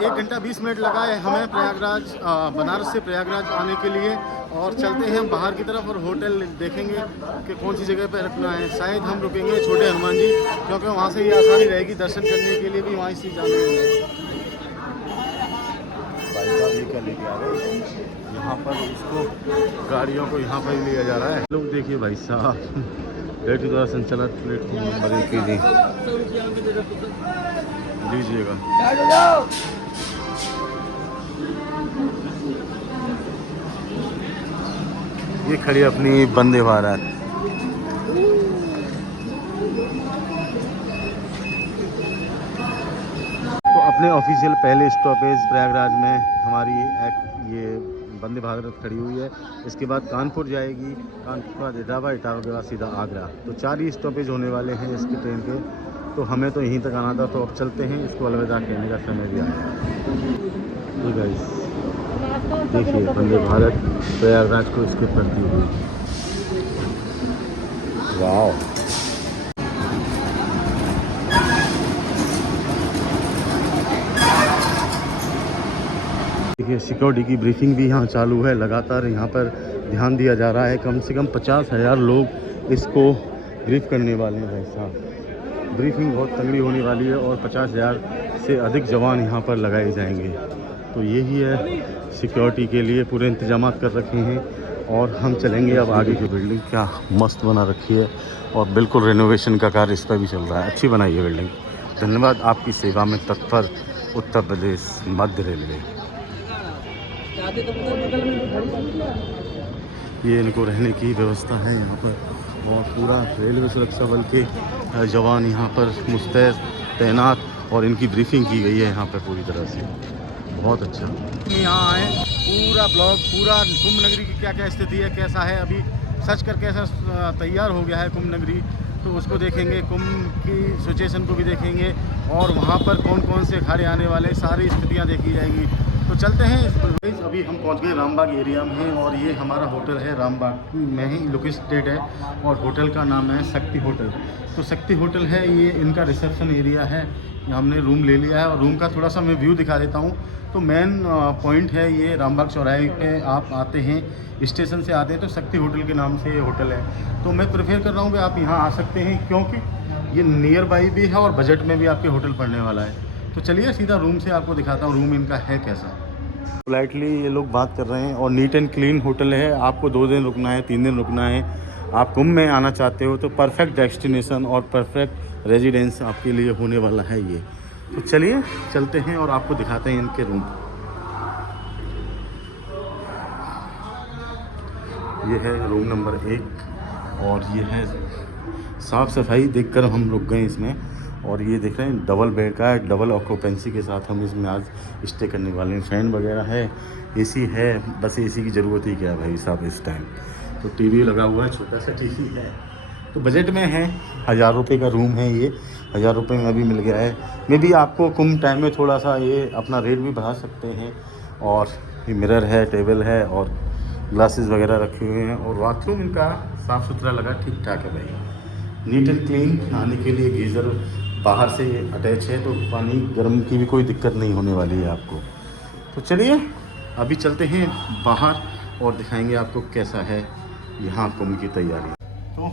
1 घंटा 20 मिनट लगा है हमें प्रयागराज बनारस से प्रयागराज आने के लिए। और चलते हैं बाहर की तरफ और होटल देखेंगे कि कौन सी जगह पर रुकना है। शायद हम रुकेंगे छोटे हनुमान जी, क्योंकि वहाँ से ही आसानी रहेगी दर्शन करने के लिए भी, वहाँ से जाने होंगे। भाई साहब ये क्या लेके आ रहे हैं यहाँ पर, इसको गाड़ियों को यहाँ पर लिया जा रहा है। लोग देखिए भाई साहब, रेट द्वारा संचालित प्लेटफॉर्म नंबर 1 लीजिएगा। ये खड़ी अपनी वंदे भारत। तो अपने ऑफिशियल पहले स्टॉपेज प्रयागराज में हमारी ये वंदे भारत खड़ी हुई है। इसके बाद कानपुर जाएगी, कानपुर के बाद इटावा, इटावा के बाद सीधा आगरा। तो 4 ही स्टॉपेज होने वाले हैं इसकी ट्रेन के। तो हमें तो यहीं तक आना था, तो अब चलते हैं। इसको अलविदा कहने का समय भी आया है। तो गाइस देखिए वंदे भारत प्रयागराज को स्किप करती हुई। वाह, देखिए सिक्योरिटी की ब्रीफिंग भी यहाँ चालू है। लगातार यहाँ पर ध्यान दिया जा रहा है। कम से कम 50,000 लोग इसको ब्रीफ करने वाले हैं भाई साहब। ब्रीफिंग बहुत तगड़ी होने वाली है और 50,000 से अधिक जवान यहाँ पर लगाए जाएंगे। तो यही है, सिक्योरिटी के लिए पूरे इंतजाम कर रखे हैं। और हम चलेंगे अब आगे की। बिल्डिंग क्या मस्त बना रखी है और बिल्कुल रेनोवेशन का कार्य इस पर भी चल रहा है। अच्छी बनाई है बिल्डिंग। धन्यवाद आपकी सेवा में तत्पर उत्तर प्रदेश मध्य रेलवे। ये इनको रहने की व्यवस्था है यहाँ पर और पूरा रेलवे सुरक्षा बल के जवान यहाँ पर मुस्तैद तैनात और इनकी ब्रीफिंग की गई है यहाँ पर पूरी तरह से। बहुत अच्छा। यहाँ आए, पूरा ब्लॉग, पूरा कुंभ नगरी की क्या क्या स्थिति है, कैसा है अभी, सच कर कैसा तैयार हो गया है कुंभ नगरी, तो उसको देखेंगे। कुंभ की सिचुएशन को भी देखेंगे और वहाँ पर कौन कौन से अखाड़े आने वाले, सारी स्थितियाँ देखी जाएंगी। तो चलते हैं। अभी हम पहुंच गए रामबाग एरिया में और ये हमारा होटल है रामबाग में ही लोकेटेड है और होटल का नाम है शक्ति होटल। तो शक्ति होटल है, ये इनका रिसेप्शन एरिया है। हमने रूम ले लिया है और रूम का थोड़ा सा मैं व्यू दिखा देता हूँ। तो मेन पॉइंट है ये रामबाग चौराहे पे आप आते हैं, स्टेशन से आते हैं तो शक्ति होटल के नाम से ये होटल है। तो मैं प्रेफर कर रहा हूँ कि आप यहाँ आ सकते हैं, क्योंकि ये नियर बाई भी है और बजट में भी आपके होटल पड़ने वाला है। तो चलिए सीधा रूम से आपको दिखाता हूँ रूम इनका है कैसा। पोलाइटली ये लोग बात कर रहे हैं और नीट एंड क्लीन होटल है। आपको 2 दिन रुकना है, 3 दिन रुकना है, आप कुंभ में आना चाहते हो तो परफेक्ट डेस्टिनेशन और परफेक्ट रेजिडेंस आपके लिए होने वाला है ये। तो चलिए चलते हैं और आपको दिखाते हैं इनके रूम। ये है रूम नंबर 1 और ये है साफ़ सफाई देखकर हम रुक गए इसमें। और ये देख रहे हैं डबल बेड का है, डबल ऑक्यूपेंसी के साथ हम इसमें आज स्टे करने वाले हैं। फ़ैन वगैरह है, एसी है, बस एसी की ज़रूरत ही क्या है भाई साहब इस टाइम। तो टीवी लगा हुआ है, छोटा सा टीवी है। तो बजट में है, 1000 रुपये का रूम है ये, 1000 रुपये में अभी मिल गया है। मे भी आपको कुंभ टाइम में थोड़ा सा ये अपना रेट भी बढ़ा सकते हैं। और ये मिरर है, टेबल है और ग्लासेस वगैरह रखे हुए हैं और बाथरूम इनका साफ़ सुथरा लगा, ठीक ठाक है भाई। Neat and clean. नहाने के लिए गीज़र बाहर से अटैच है, तो पानी गर्म की भी कोई दिक्कत नहीं होने वाली है आपको। तो चलिए अभी चलते हैं बाहर और दिखाएंगे आपको कैसा है यहाँ कुंभ की तैयारी। तो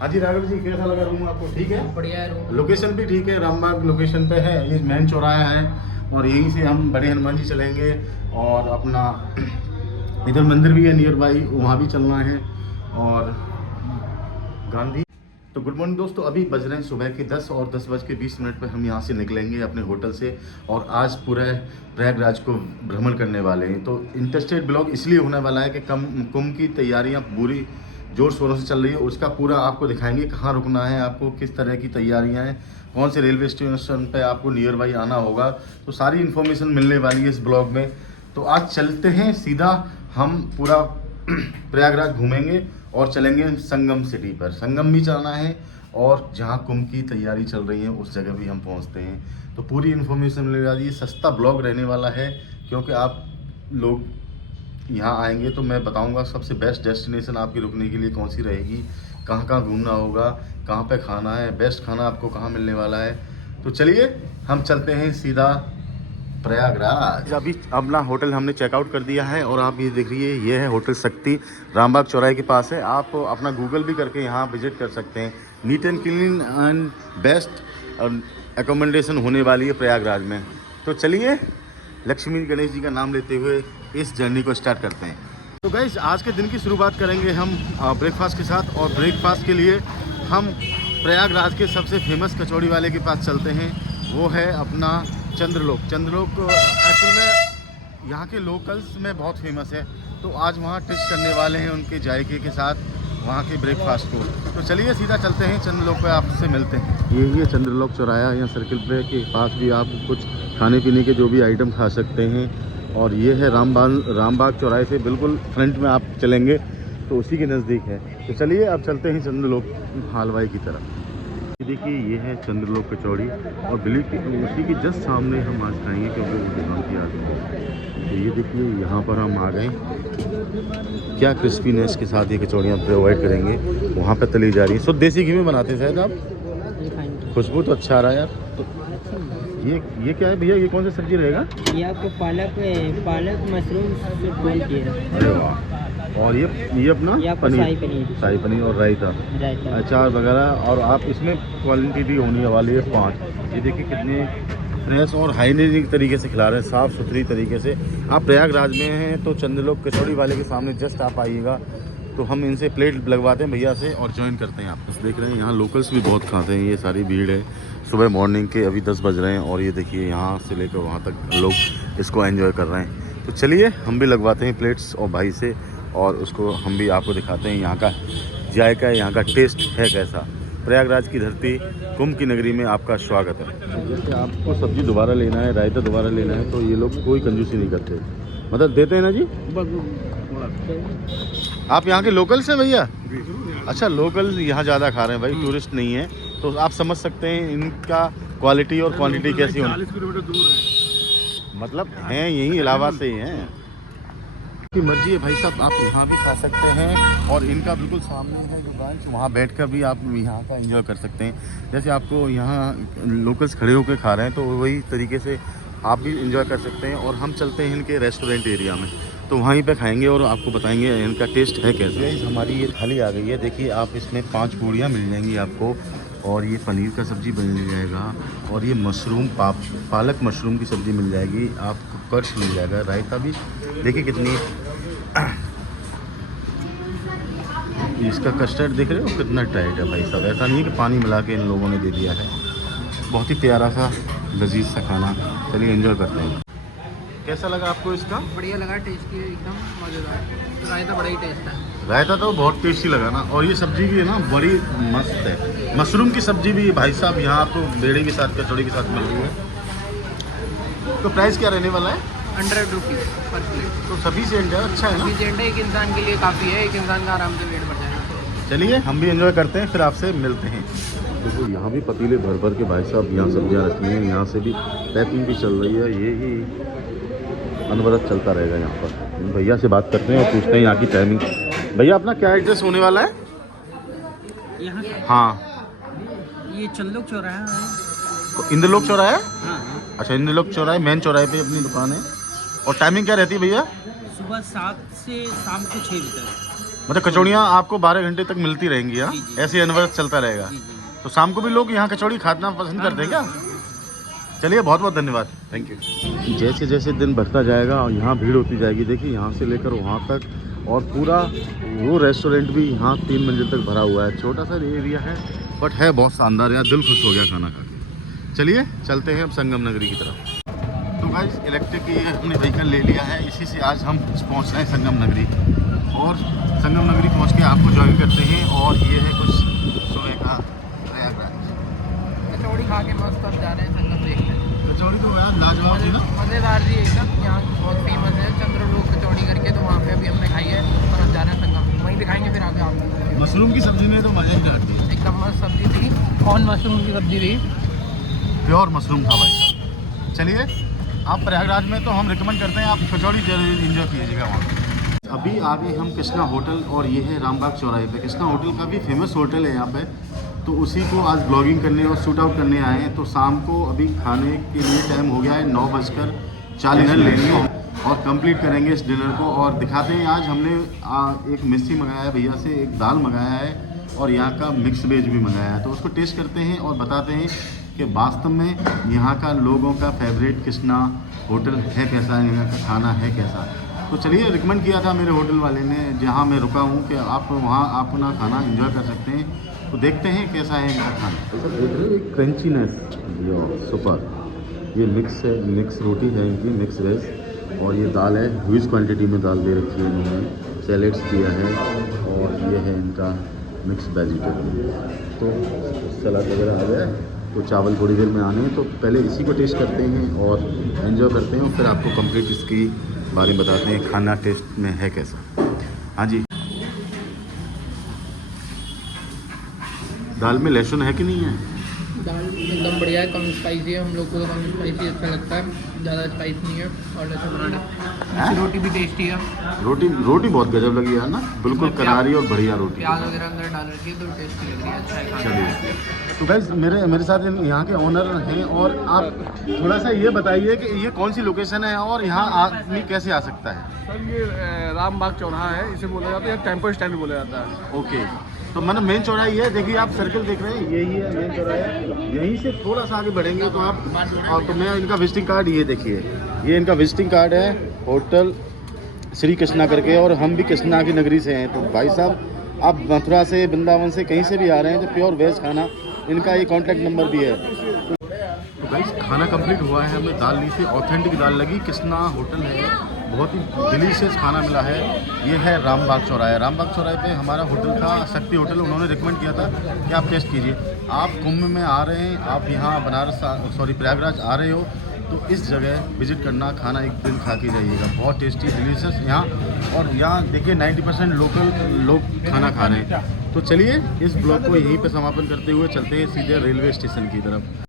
हाँ जी राघव जी, कैसा लगा रूम आपको? ठीक है, बढ़िया है रूम। लोकेशन भी ठीक है, रामबाग लोकेशन पे है, ये मेन चौराहा है और यहीं से हम बड़े हनुमान जी चलेंगे और अपना इधर मंदिर भी है नियर बाई, वहाँ भी चलना है और गांधी। तो गुड मॉर्निंग दोस्तों, अभी बज रहे हैं सुबह के 10 और 10:20 पर हम यहाँ से निकलेंगे अपने होटल से और आज पूरा प्रयागराज को भ्रमण करने वाले हैं। तो इंटरेस्टेड ब्लॉग इसलिए होने वाला है कि कुंभ की तैयारियाँ पूरी जोर शोरों से चल रही है, उसका पूरा आपको दिखाएंगे कहाँ रुकना है, आपको किस तरह की तैयारियाँ हैं, कौन से रेलवे स्टेशन पे आपको नियर बाई आना होगा। तो सारी इन्फॉर्मेशन मिलने वाली है इस ब्लॉग में। तो आज चलते हैं सीधा, हम पूरा प्रयागराज घूमेंगे और चलेंगे संगम सिटी पर। संगम भी चलना है और जहाँ कुंभ की तैयारी चल रही है उस जगह भी हम पहुँचते हैं। तो पूरी इन्फॉर्मेशन मिलने वाली है, सस्ता ब्लॉग रहने वाला है, क्योंकि आप लोग यहाँ आएंगे तो मैं बताऊंगा सबसे बेस्ट डेस्टिनेशन आपकी रुकने के लिए कौन सी रहेगी, कहाँ कहाँ घूमना होगा, कहाँ पे खाना है, बेस्ट खाना आपको कहाँ मिलने वाला है। तो चलिए हम चलते हैं सीधा प्रयागराज। अभी अपना होटल हमने चेकआउट कर दिया है और आप ये देखिए, ये है होटल शक्ति, रामबाग चौराहे के पास है। आप अपना गूगल भी करके यहाँ विजिट कर सकते हैं। Neat and clean and best accommodation होने वाली है प्रयागराज में। तो चलिए लक्ष्मी गणेश जी का नाम लेते हुए इस जर्नी को स्टार्ट करते हैं। तो गाइस, आज के दिन की शुरुआत करेंगे हम ब्रेकफास्ट के साथ, और ब्रेकफास्ट के लिए हम प्रयागराज के सबसे फेमस कचौड़ी वाले के पास चलते हैं। वो है अपना चंद्रलोक। चंद्रलोक एक्चुअल में यहाँ के लोकल्स में बहुत फेमस है, तो आज वहाँ टेस्ट करने वाले हैं उनके जायके के साथ वहाँ के ब्रेकफास्ट को। तो चलिए सीधा चलते हैं चंद्रलोक पे, आपसे मिलते हैं। यही है चंद्रलोक चौराहा, यहाँ सर्किल पे के पास भी आप कुछ खाने पीने के जो भी आइटम खा सकते हैं। और ये है रामबाग चौराहे से बिल्कुल फ्रंट में आप चलेंगे तो उसी के नज़दीक है। तो चलिए अब चलते हैं चंद्रलोक हलवाई की तरफ। ये देखिए, ये है चंद्रलोक कचौड़ी, और बिल्कुल उसी के जस्ट सामने हम आज खाएंगे क्योंकि वो दुकान की आदमी है। तो ये देखिए, यहाँ पर हम आ गए। क्या क्रिस्पीनेस के साथ ये कचौड़ियाँ प्रोवाइड करेंगे, वहाँ पर तली जा रही है। शुद्ध देसी घी में बनाते हैं शायद आप। खुशबू तो अच्छा आ रहा है यार। तो ये क्या है भैया, ये कौन सा सब्जी रहेगा? ये आपको पालक मशरूम से बोल दिया। अरे वाह। और ये अपना शाही पनीर और रायता, अचार वगैरह। और आप इसमें क्वालिटी होने वाली है 5। ये देखिए कितने फ्रेश और हाइजीनिक तरीके से खिला रहे हैं, साफ़ सुथरी तरीके से। आप प्रयागराज में हैं तो चंद्रलोक कचौड़ी वाले के सामने जस्ट आप आइएगा, तो हम इनसे प्लेट लगवाते हैं भैया से और ज्वाइन करते हैं। आप बस देख रहे हैं यहाँ लोकल्स भी बहुत खाते हैं। ये सारी भीड़ है सुबह मॉर्निंग के, अभी 10 बज रहे हैं, और ये देखिए यहाँ से लेकर वहाँ तक लोग इसको एंजॉय कर रहे हैं। तो चलिए हम भी लगवाते हैं प्लेट्स और भाई से, और उसको हम भी आपको दिखाते हैं यहाँ का जायका, यहाँ का टेस्ट है कैसा। प्रयागराज की धरती, कुंभ की नगरी में आपका स्वागत है। जैसे आपको सब्जी दोबारा लेना है, रायता दोबारा लेना है, तो ये लोग कोई कंजूसी नहीं करते, मतलब देते हैं ना जी। आप यहाँ के लोकल्स हैं भैया? अच्छा, लोकल यहाँ ज़्यादा खा रहे हैं भाई, टूरिस्ट नहीं है, तो आप समझ सकते हैं इनका क्वालिटी और क्वांटिटी कैसी होनी। 40 किलोमीटर दूर है, मतलब हैं यहीं इलाहाबाद से ही हैं। की मर्जी है भाई साहब, आप यहाँ भी खा सकते हैं, और इनका बिल्कुल सामने है जो ब्रांच, वहाँ बैठकर भी आप यहाँ का एंजॉय कर सकते हैं। जैसे आपको यहाँ लोकल्स खड़े होकर खा रहे हैं, तो वही तरीके से आप भी एंजॉय कर सकते हैं। और हम चलते हैं इनके रेस्टोरेंट एरिया में, तो वहीं पे खाएंगे और आपको बताएंगे इनका टेस्ट है कैसे। हमारी ये थाली आ गई है, देखिए आप इसमें 5 पूड़ियाँ मिल जाएंगी आपको, और ये पनीर का सब्ज़ी बन जाएगा, और ये मशरूम पालक मशरूम की सब्ज़ी मिल जाएगी आपको, कर्श मिल जाएगा, रायता भी देखिए कितनी इसका कस्टर्ड देख रहे हो कितना टाइट है भाई साहब। ऐसा नहीं है कि पानी मिला के इन लोगों ने दे दिया है। बहुत ही प्यारा सा लजीज सा खाना। चलिए एंजॉय करते हैं। कैसा लगा आपको इसका? बढ़िया लगा, टेस्टी एकदम मज़ेदार। रायता बड़ा ही टेस्ट है। रायता तो बहुत टेस्टी लगा ना, और ये सब्ज़ी भी है ना बड़ी मस्त है। मशरूम की सब्ज़ी भी भाई साहब यहाँ आपको बेड़े के साथ, कचौड़ी के साथ मिल रही है। तो प्राइस क्या रहने वाला है? 100 रुपीज़ पर प्लेट। तो सफिशिएंट है, अच्छा है ना? सफिशिएंट है, एक इंसान के लिए काफ़ी है, एक इंसान का आराम से पेट भर जाएगा। चलिए हम भी एंजॉय करते हैं, फिर आपसे मिलते हैं। देखो यहाँ भी पतीले भर भर के भाई साहब यहाँ सब्जियाँ रखी हैं, यहाँ से भी पैकिंग भी चल रही है। ये अनवरत चलता रहेगा यहाँ पर। भैया से बात करते हैं और पूछते हैं यहाँ की टाइमिंग। भैया अपना क्या एड्रेस होने वाला है यहाँ? हाँ, ये चंद्रलोक चौराहा है। इंद्रलोक चौराहा है? हाँ। अच्छा, इंद्रलोक चौराहे मेन चौराहे पे अपनी दुकान है। और टाइमिंग क्या रहती है भैया? सुबह 7 से शाम को 6 बजे तक। मतलब कचौड़ियाँ आपको 12 घंटे तक मिलती रहेंगी? हाँ, ऐसे अनवरत चलता रहेगा। तो शाम को भी लोग यहाँ कचौड़ी खाना पसंद करते हैं क्या? चलिए बहुत बहुत धन्यवाद, थैंक यू। जैसे जैसे दिन बढ़ता जाएगा और यहाँ भीड़ होती जाएगी, देखिए यहाँ से लेकर वहाँ तक, और पूरा वो रेस्टोरेंट भी यहाँ 3 मंजिल तक भरा हुआ है। छोटा सा एरिया है बट है बहुत शानदार, यार दिल खुश हो गया खाना खा के। चलिए चलते हैं अब संगम नगरी की तरफ। तो गाइस इलेक्ट्रिक की हमने व्हीकल ले लिया है, इसी से आज हम पहुँच रहे हैं संगम नगरी, और संगम नगरी पहुँच के आपको ज्वाइन करते हैं। और ये है कुछ सुबह का प्रयागराज। कचौड़ी खा के मस्त अब जा रहे हैं संगम देखने। कचौड़ी तो यार लाजवाब थी ना, मज़ेदार जी एकदम। यहाँ बहुत फेमस है चंद्रलोक कचौड़ी करके, तो वहाँ पे अभी हमने खाई है और हम जा रहे हैं संगम, वहीं दिखाएंगे फिर आगे आपको। मशरूम की सब्जी में तो मजा ही डाल दी, एकदम मस्त सब्जी थी। कौन मशरूम की सब्जी थी? प्योर मशरूम था भाई। चलिए आप प्रयागराज में तो हम रिकमेंड करते हैं आप कचौड़ी जरूर एंजॉय कीजिएगा वहाँ। अभी आगे हम कृष्णा होटल, और ये है रामबाग चौराहे पे। कृष्णा होटल काफ़ी फेमस होटल है यहाँ पे, तो उसी को आज ब्लॉगिंग करने और शूट आउट करने आए हैं। तो शाम को अभी खाने के लिए टाइम हो गया है 9 40 डिनर लेंगे और कंप्लीट करेंगे इस डिनर को। और दिखाते हैं आज हमने एक मिस्सी मंगाया है भैया से, एक दाल मंगाया है और यहाँ का मिक्स वेज भी मंगाया है। तो उसको टेस्ट करते हैं और बताते हैं कि वास्तव में यहाँ का लोगों का फेवरेट कृष्णा होटल है कैसा, यहाँ का खाना है कैसा। तो चलिए, रिकमेंड किया था मेरे होटल वाले ने जहाँ मैं रुका हूँ कि आप वहाँ अपना खाना एंजॉय कर सकते हैं। तो देखते हैं कैसा है इनका खाना। सब देख रहे हैं क्रंचीनेस, सुपर। ये मिक्स रोटी है इनकी, मिक्स वेज, और ये दाल है, ह्यूज क्वांटिटी में दाल दे रखी है इन्होंने, सैलेड्स दिया है, और ये है इनका मिक्स वेजिटेबल। तो सलाद वगैरह आ गया, तो चावल थोड़ी देर में आने हैं। तो पहले इसी को टेस्ट करते हैं और एंजॉय करते हैं, और फिर आपको कंप्लीट इसकी बारे में बताते हैं खाना टेस्ट में है कैसा। हाँ जी, दाल में लहसुन है कि नहीं है? दाल एकदम बढ़िया है, कम स्पाइसी है। हम लोग को तो कम स्पाइसी अच्छा लगता है, ज़्यादा स्पाइस नहीं है। और लहसुन बनाना, रोटी भी टेस्टी है। रोटी बहुत गजब लगी यार ना, बिल्कुल करारी और बढ़िया रोटी। प्याज वगैरह अंदर डाल रखी है तो टेस्टी लग रही है, अच्छा है खाना। चलिए, तो गाइस मेरे साथ यहाँ के ओनर हैं, और आप थोड़ा सा ये बताइए कि ये कौन सी लोकेशन है और यहाँ आदमी कैसे आ सकता है? सर ये रामबाग चौराहा है, इसे बोला जाता है, टेम्पो स्टैंड बोला जाता है। ओके, तो मतलब मेन चौराहा ये है, देखिए आप सर्कल देख रहे हैं, यही है मेन चौराहा। यहीं से थोड़ा सा आगे बढ़ेंगे तो आप, और तो मैं इनका विजिटिंग कार्ड, ये देखिए, ये इनका विजिटिंग कार्ड है, होटल श्री कृष्णा करके, और हम भी कृष्णा की नगरी से हैं। तो भाई साहब, आप मथुरा से, वृंदावन से, कहीं से भी आ रहे हैं तो प्योर वेज खाना, इनका ये कॉन्टैक्ट नंबर भी है। तो गाइस, खाना कंप्लीट हुआ है, हमें दाल ली थी, ऑथेंटिक दाल लगी, कृष्णा होटल है, बहुत ही डिलीशियस खाना मिला है। ये है रामबाग चौराहे। रामबाग चौराहे पे हमारा होटल था, शक्ति होटल, उन्होंने रिकमेंड किया था कि आप टेस्ट कीजिए। आप कुंभ में आ रहे हैं, आप यहाँ प्रयागराज आ रहे हो, तो इस जगह विजिट करना, खाना एक दिन खा के जाइएगा, बहुत टेस्टी डिलीशियस यहाँ। और यहाँ देखिए 90% लोकल लोग खाना खा रहे हैं। तो चलिए, इस ब्लॉग को यहीं पे समापन करते हुए चलते हैं सीधे रेलवे स्टेशन की तरफ।